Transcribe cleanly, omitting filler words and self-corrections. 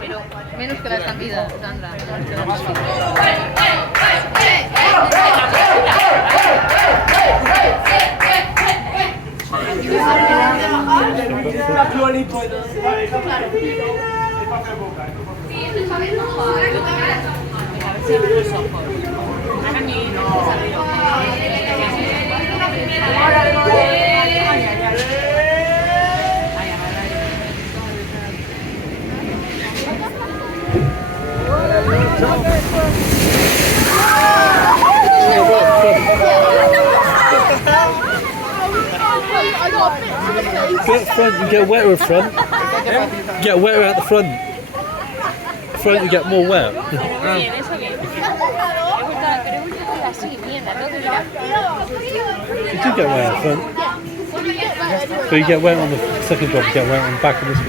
Pero menos que la estampida, Sandra. Menos que la estampida. Go at front, you get wetter at front. You get wetter at the front. Front you get more wet. You do get wet at front. So you get wet on the second drop, you get wet on the back of this one.